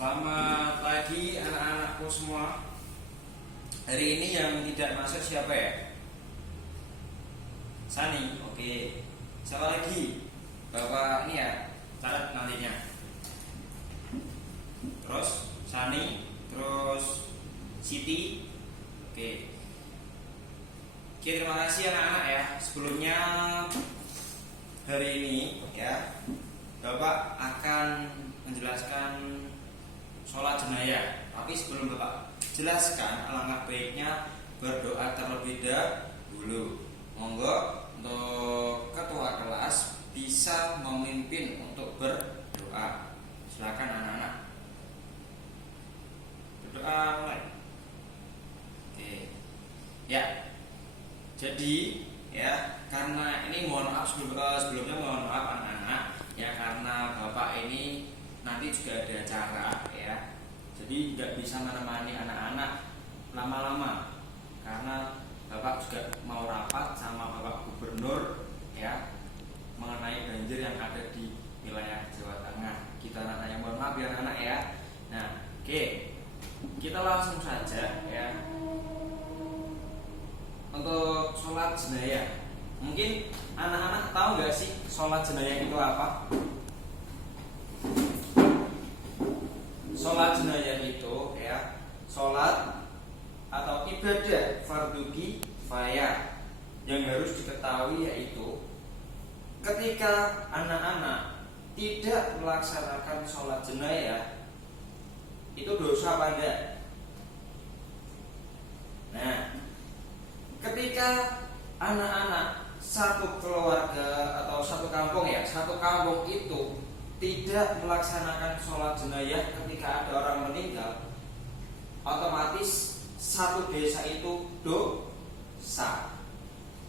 Selamat pagi anak-anakku semua. Hari ini yang tidak masuk siapa ya? Sani, oke. Siapa lagi? Bapak ini ya, catat nantinya. Terus Sani, terus Siti, oke. Oke, terima kasih anak-anak ya. Sebelumnya hari ini ya, Bapak akan menjelaskan sholat jenayah. Tapi sebelum Bapak jelaskan, alangkah baiknya berdoa terlebih dahulu. Monggo untuk ketua kelas bisa memimpin untuk berdoa. Silakan anak-anak. Berdoa mulai. Oke. Ya. Jadi ya, karena ini mohon maaf sebelumnya mohon maaf anak-anak ya, karena Bapak ini nanti juga ada acara ya, jadi tidak bisa menemani anak-anak lama-lama karena Bapak juga mau rapat sama Bapak Gubernur ya mengenai banjir yang ada di wilayah Jawa Tengah. Kita anak-anak mohon maaf ya anak-anak ya. Nah, oke, kita langsung saja ya untuk sholat jenayah. Mungkin anak-anak tahu nggak sih sholat jenayah itu apa? Sholat jenayah itu ya, sholat atau ibadah fardhu kifayah yang harus diketahui yaitu ketika anak-anak tidak melaksanakan sholat jenayah itu dosa apa enggak? Nah, ketika anak-anak satu keluarga atau satu kampung ya, satu kampung itu tidak melaksanakan sholat jenayah ketika ada orang meninggal, otomatis satu desa itu dosa.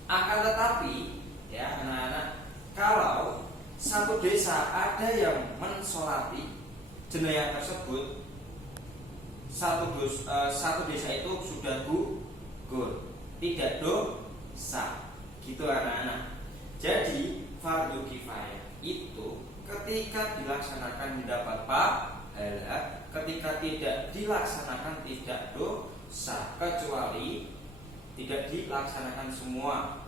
Akan tetapi ya anak-anak, kalau satu desa ada yang mensolati jenayah tersebut, satu desa itu sudah gugur, tidak dosa. Gitu anak-anak. Jadi fardhu kifayah itu ketika dilaksanakan mendapat pahala, ketika tidak dilaksanakan tidak dosa, kecuali tidak dilaksanakan semua.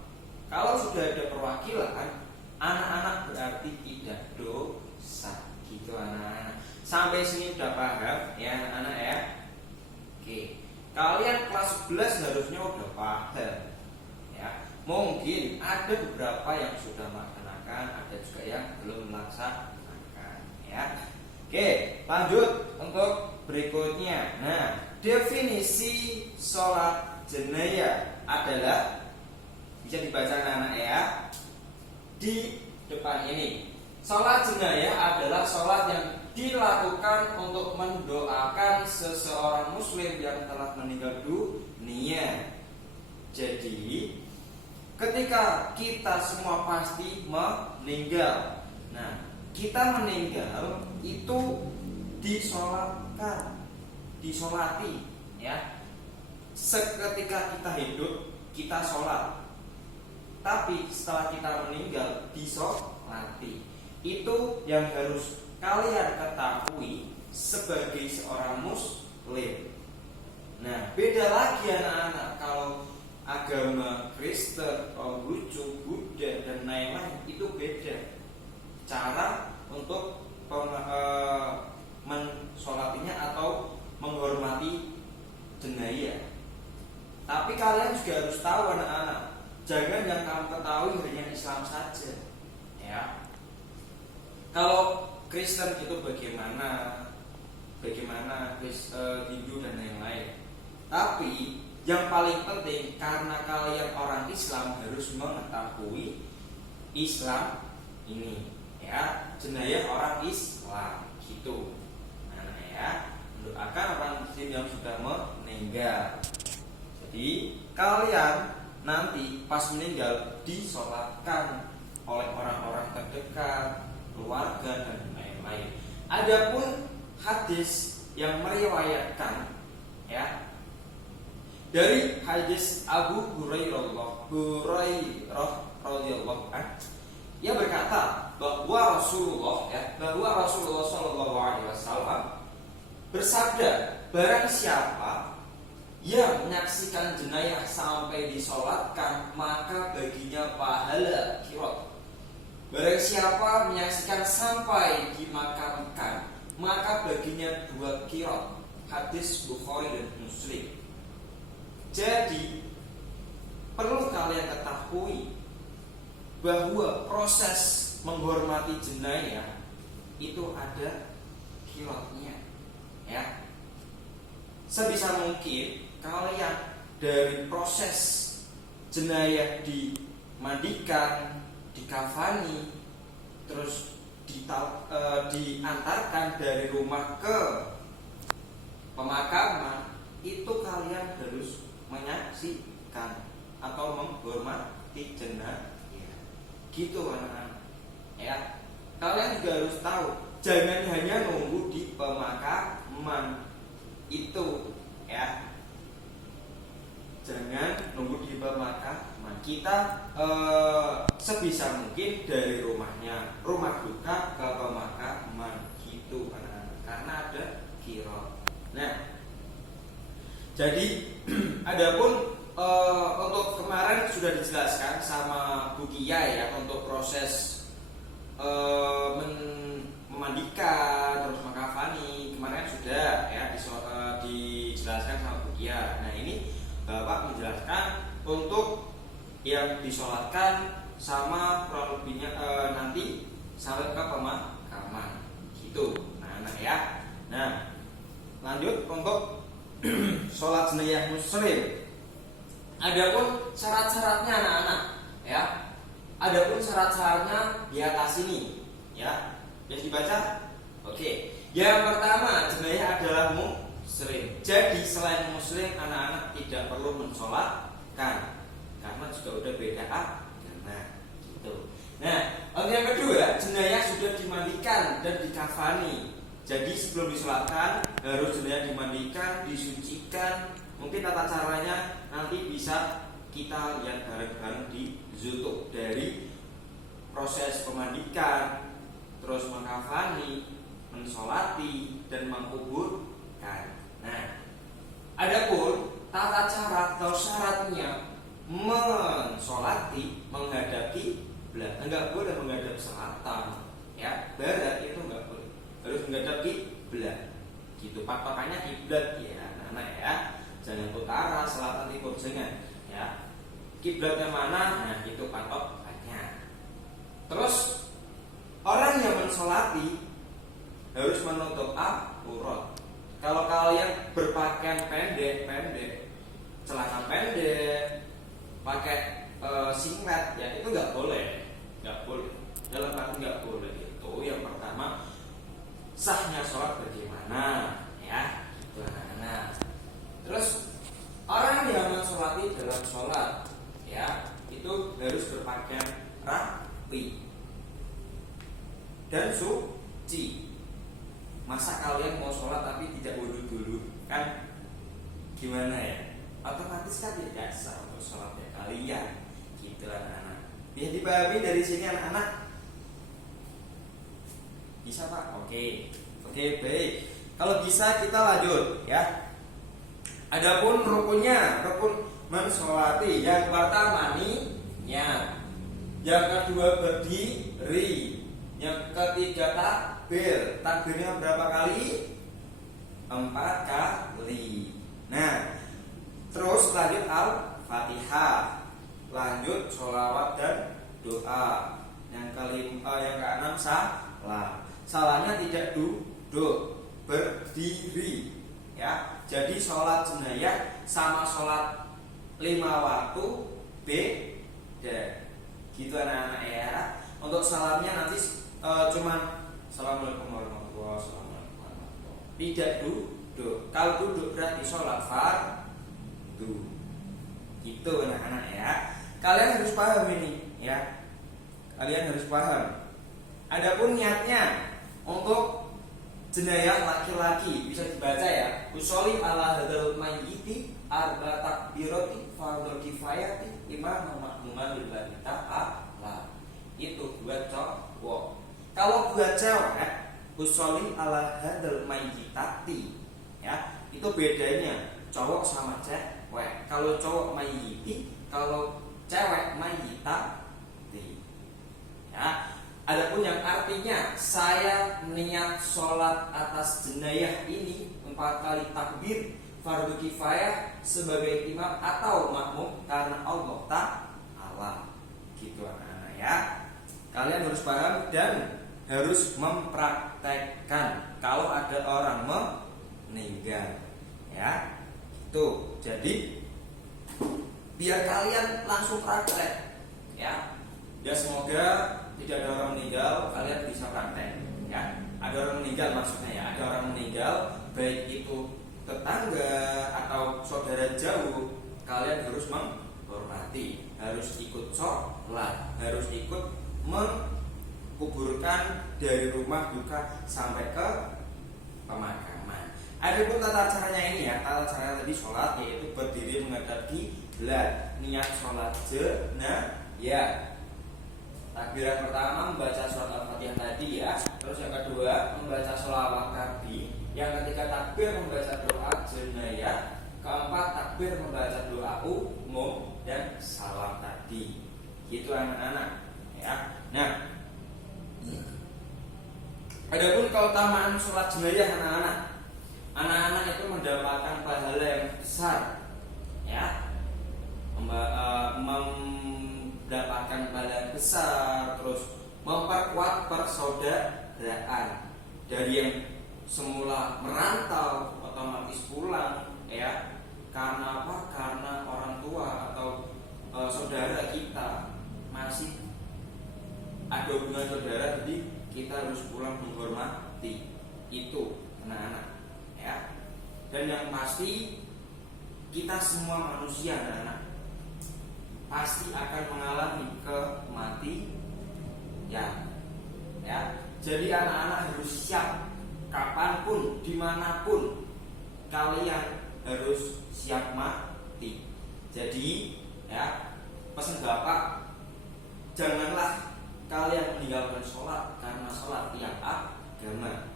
Kalau sudah ada perwakilan, anak-anak berarti tidak dosa. Gitu anak-anak. Sampai sini sudah paham ya anak-anak ya. Oke, kalian kelas 11 harusnya udah paham ya. Mungkin ada beberapa yang sudah melaksanakan, ada juga yang belum melaksanakan ya. Oke, lanjut untuk berikutnya. Nah, definisi sholat jenayah adalah, bisa dibaca anak-anak ya di depan ini. Sholat jenayah adalah sholat yang dilakukan untuk mendoakan seseorang muslim yang telah meninggal dunia. Jadi ketika kita semua pasti meninggal. Nah, kita meninggal itu disolati ya. Seketika kita hidup kita sholat, tapi setelah kita meninggal disolati. Itu yang harus kalian ketahui sebagai seorang muslim. Nah, beda lagi anak-anak kalau agama Kristen, Konghucu, Buddha dan lain-lain, itu beda cara untuk mensolatinya atau menghormati jenayah. Tapi kalian juga harus tahu anak-anak, jangan yang kamu ketahui hanya Islam saja ya. Kalau Kristen itu bagaimana Hindu dan lain-lain. Tapi yang paling penting, karena kalian orang Islam harus mengetahui Islam ini ya, jenayah orang Islam gitu. Nah ya, mendoakan orang Muslim yang sudah meninggal. Jadi kalian nanti pas meninggal disolatkan oleh orang-orang terdekat, keluarga dan lain-lain. Adapun hadis yang meriwayatkan ya, dari hadis Abu Hurairah radhiyallahu anhu, ia berkata bahwa Rasulullah Shallallahu Alaihi Wasallam bersabda, barang siapa yang menyaksikan jenayah sampai disolatkan, maka baginya pahala qirot. Barang siapa menyaksikan sampai dimakamkan, maka baginya 2 qirot. Hadis Bukhari dan Muslim. Jadi perlu kalian ketahui bahwa proses menghormati jenayah itu ada qirotnya, ya. Sebisa mungkin kalian dari proses jenayah dimandikan, dikafani, terus diantarkan dari rumah ke pemakaman, itu kalian harus menyaksikan atau menghormati jenayah. Gitu anak-anak, ya. Kalian juga harus tahu, jangan hanya nunggu di pemakaman itu, ya. Jangan nunggu di pemakaman. Kita sebisa mungkin dari rumah duka ke pemakaman, gitu anak-anak, karena ada qirot. Nah, jadi adapun untuk kemarin sudah dijelaskan sama Bu Kia, ya, untuk proses memandikan terus mengkafani kemarin sudah, ya, dijelaskan sama Bu Kia. Nah, ini Bapak menjelaskan untuk yang disolatkan sama kurang lebihnya nanti sampai ke pemakaman, gitu, nah ya. Nah, lanjut untuk sholat jenayah muslim. Adapun syarat-syaratnya anak-anak, ya. Adapun syarat-syaratnya di atas ini, ya. Bisa dibaca? Oke. Yang pertama, jenayah adalah muslim. Jadi selain muslim, anak-anak tidak perlu mensolatkan karena juga udah beda agama, gitu. Nah, yang kedua, jenayah sudah dimandikan dan dikafani. Jadi sebelum disolatkan harus jenayah dimandikan, disucikan. Mungkin tata caranya nanti bisa kita lihat bareng-bareng di YouTube, dari proses pemandikan, terus mengkafani, mensolati, dan menguburkan. Nah, adapun tata cara atau syaratnya mensolati menghadapi belah, enggak boleh menghadap selatan, ya, barat itu enggak boleh, harus menghadap kiblat, gitu. Patokannya kiblat, ya anak-anak, ya. Jangan utara, selatan, timur, jangan, ya. Kiblatnya mana? Nah, itu patokannya. Terus orang yang mensolati harus menutup aurat. Kalau kalian berpakaian pendek, celana pendek, pakai singlet, ya itu nggak boleh. Dalam arti nggak boleh itu. Yang pertama, sahnya sholat bagaimana, ya, gitu anak-anak. Terus orang yang mensolati dalam sholat, ya, itu harus berpakaian rapi dan suci. Masa kalian mau sholat tapi tidak wudhu dulu, kan gimana, ya? Otomatis kan tidak sah untuk sholatnya kalian, gitu anak-anak. Bisa dipahami dari sini anak-anak? Bisa Pak? Oke, baik. Kalau bisa kita lanjut, ya. Adapun rukunnya, rukun mensolati, yang pertama niat, yang kedua berdiri, yang ketiga takbir. Takbirnya berapa kali? 4 kali. Nah, terus lanjut al-fatihah, lanjut sholawat dan doa. Yang keenam salam. Salahnya tidak duduk, berdiri, ya. Jadi sholat jenayah sama sholat 5 waktu beda, gitu anak-anak, ya. Untuk salamnya nanti cuman assalamualaikum warahmatullahi wabarakatuh. Tidak duduk. Kalau duduk berarti sholat fardu, gitu anak-anak, ya. Kalian harus paham ini, ya. Kalian harus paham. Adapun niatnya untuk jenayah laki-laki bisa dibaca, ya. Usolli ala hadzal mayyiti arba takbirati fardhu kifayati imam makmuman lillahi ta'ala. Itu buat cowok. Kalau buat cewek, usolli ala hadzal mayyitati, itu bedanya cowok sama cewek. Kalau cowok mayyiti, kalau cewek mayyitati. Ya. Adapun yang artinya saya niat sholat atas jenayah ini 4 kali takbir fardu kifayah sebagai imam atau makmum karena Allah Ta'ala. Gitu anak-anak ya. Kalian harus paham dan harus mempraktekkan kalau ada orang meninggal. Ya. Tuh, jadi biar kalian langsung praktek ya. Ya semoga tidak ada orang meninggal, kalian bisa praktek ya. Ada orang meninggal maksudnya ya, ada orang meninggal baik itu tetangga atau saudara jauh, kalian harus menghormati, harus ikut sholat, harus ikut menguburkan dari rumah duka sampai ke pemakaman. Adapun tata caranya ini ya, tata caranya tadi sholat yaitu berdiri menghadap kiblat, niat sholat jenayah. Takbiran pertama membaca surat Al-Fatihah tadi ya. Terus yang kedua membaca sholawat Nabi. Yang ketiga takbir membaca doa jenayah. Keempat takbir membaca doa umum dan salam tadi. Gitu anak-anak ya. Nah, adapun keutamaan sholat jenayah anak-anak. Anak-anak itu mendapatkan pahala yang besar ya. Mendapatkan pahala besar, terus memperkuat persaudaraan. Dari yang semula merantau otomatis pulang ya. Karena apa? Karena orang tua atau saudara kita masih ada hubungan saudara, jadi kita harus pulang menghormati itu anak-anak ya. Dan yang pasti kita semua manusia anak-anak pasti akan mengalami kematian ya. Jadi anak-anak harus siap kapanpun, dimanapun kalian harus siap mati. Jadi ya, pesan Bapak, janganlah kalian meninggalkan sholat karena sholat tiap agama.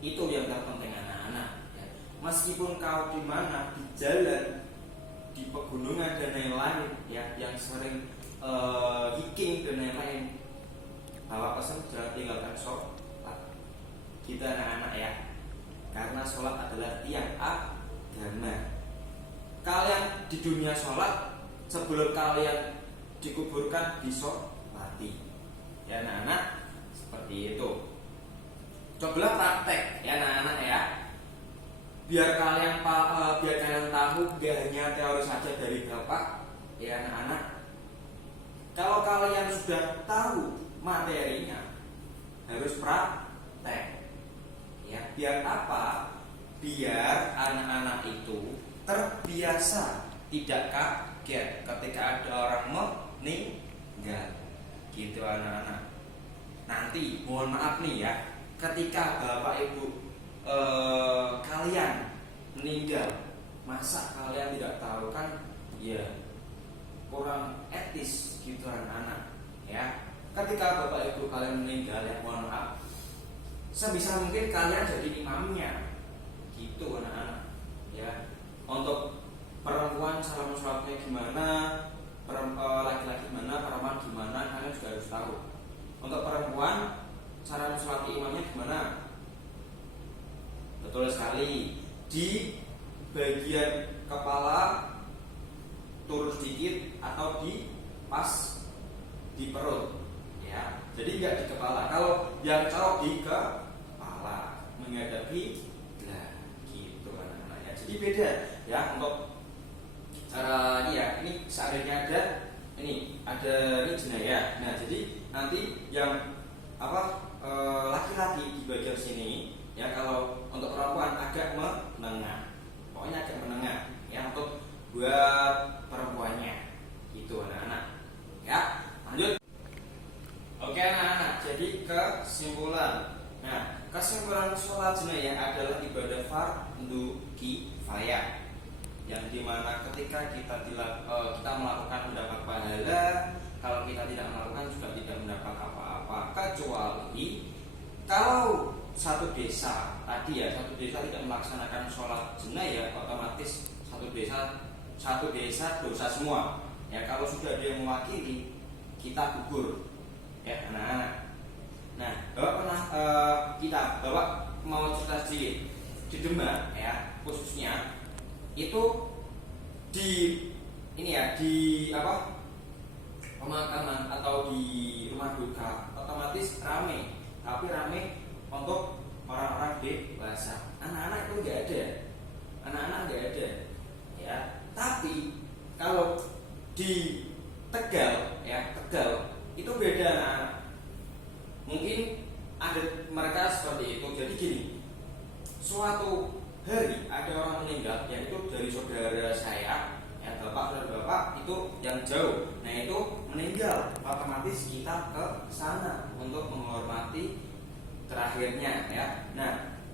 Itu yang terpenting anak-anak ya. Meskipun kau di mana, di jalan, di pegunungan dan lain-lain ya, yang sering hiking dan lain-lain, bawa pesan jangan tinggalkan sholat. Kita anak-anak ya, karena sholat adalah tiang agama. Kalian di dunia sholat, sebelum kalian dikuburkan disolati ya anak-anak, seperti itu. Cobalah praktek ya anak-anak ya. Biar kalian tahu, gak hanya teori saja dari Bapak ya anak-anak. Kalau kalian sudah tahu materinya, harus praktek ya. Biar apa? Biar anak-anak itu terbiasa, tidak kaget ketika ada orang meninggal. Gitu anak-anak. Nanti mohon maaf nih ya, ketika Bapak Ibu kalian meninggal, masa kalian tidak tahu kan? Ya kurang etis gitu anak-anak ya. Ketika Bapak Ibu kalian meninggal ya, mohon maaf, sebisa mungkin kalian jadi imamnya gitu anak-anak ya. Untuk perempuan cara sholatnya gimana, laki-laki gimana, perempuan gimana, kalian juga harus tahu. Untuk perempuan cara sholat imamnya gimana? Betul sekali, di bagian kepala turun sedikit atau di pas di perut ya. Jadi nggak di kepala. Kalau yang cowok di kepala menghadapi gitu anak-anak ya. Jadi beda ya untuk cara ya. Ini seandainya ada ini jenayah. Nah jadi nanti yang laki-laki di bagian sini ya. Kalau untuk perempuan agak menengah, pokoknya agak menengah ya, untuk buat perempuannya itu anak-anak ya. Lanjut. Oke anak-anak, jadi kesimpulan. Nah, kesimpulan sholat jenayah adalah ibadah fardu kifayah, yang dimana ketika kita melakukan mendapat pahala, kalau kita tidak melakukan juga tidak mendapat apa-apa, kecuali kalau satu desa tadi ya, satu desa tidak melaksanakan sholat jenayah, otomatis satu desa dosa semua. Ya kalau sudah dia mewakili, kita gugur ya anak-anak. Nah, Bapak pernah Bapak mau cerita sedikit di Demak ya, khususnya itu di ini ya, di apa, pemakaman atau di rumah duka otomatis rame, tapi rame untuk orang-orang dewasa. Anak-anak itu nggak ada, ya. Tapi kalau di Tegal ya, Tegal itu beda anak-anak. Mungkin ada mereka seperti itu. Jadi gini, suatu hari ada orang meninggal, yaitu dari saudara saya ya, bapak itu yang jauh. Nah itu meninggal, otomatis kita ke sana untuk menghormati terakhirnya ya. Nah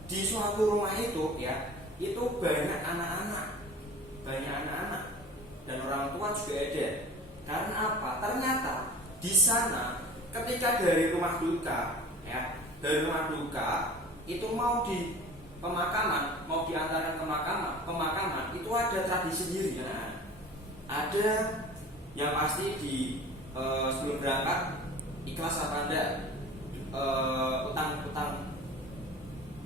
di suatu rumah itu ya, itu banyak anak-anak dan orang tua juga ada. Karena apa? Ternyata di sana ketika dari rumah duka ya, itu mau di pemakaman, mau diantarkan ke pemakaman itu ada tradisi sendiri ya. Ada yang pasti di sebelum berangkat ikhlas apa enggak, utang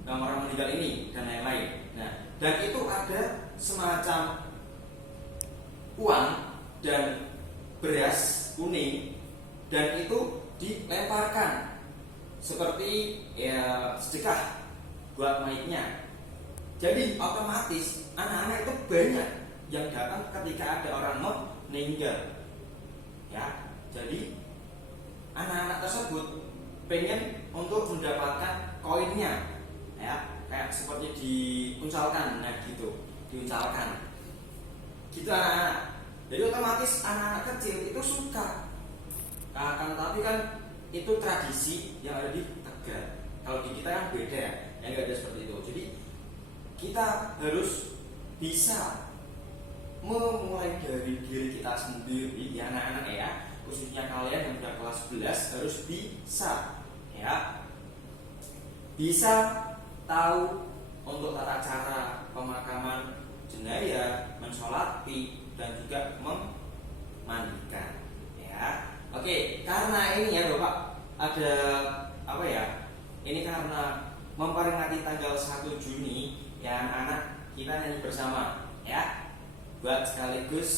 yang orang meninggal ini dan lain-lain. Nah, dan itu ada semacam uang dan beras kuning, dan itu dilemparkan seperti ya sedekah buat mayitnya. Jadi otomatis anak-anak itu banyak yang datang ketika ada orang meninggal ya. Jadi anak-anak tersebut pengen untuk mendapatkan koinnya ya, kayak seperti diuncalkan, nah gitu, diuncalkan gitu anak-anak. Jadi otomatis anak-anak kecil itu suka. Akan tapi kan itu tradisi yang ada di Tegal. Kalau di kita kan beda ya, nggak ada seperti itu. Jadi kita harus bisa memulai dari diri kita sendiri ya anak-anak ya, khususnya kalian yang sudah kelas 11 harus bisa tahu untuk tata cara pemakaman jenazah, mensolati dan juga memandikan ya. Oke, karena ini ya Bapak ada apa ya? Ini karena memperingati tanggal 1 Juni ya anak-anak, kita nyanyi bersama ya, buat sekaligus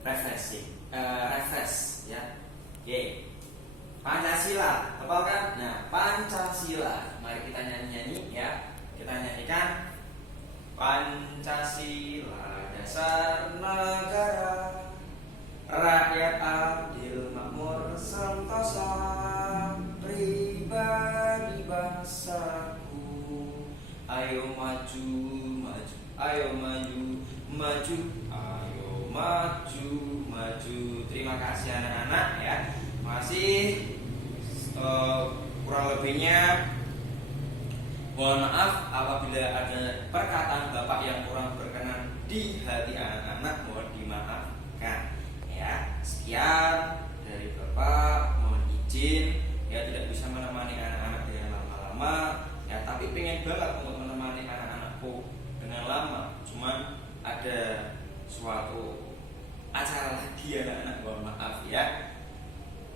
refresh ya. Oke. Pancasila, hafal kan? Nah, Pancasila. Mari kita nyanyi ya. Kita nyanyikan Pancasila dasar negara, rakyat adil makmur sentosa, pribadi bangsaku. Ayo maju, maju, ayo maju, maju, ayo maju, maju. Terima kasih anak-anak ya. Masih kurang lebihnya mohon maaf apabila ada perkataan Bapak yang kurang berkenan di hati anak-anak, mohon dimaafkan ya. Sekian dari Bapak, mohon izin ya tidak bisa menemani anak-anak dengan lama-lama ya, tapi pengen banget untuk menemani anak-anakku dengan lama, cuman ada suatu acara lagi anak-anak, mohon maaf ya.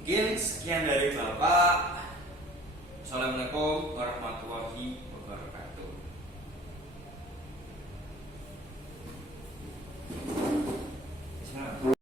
Mungkin sekian dari Bapak.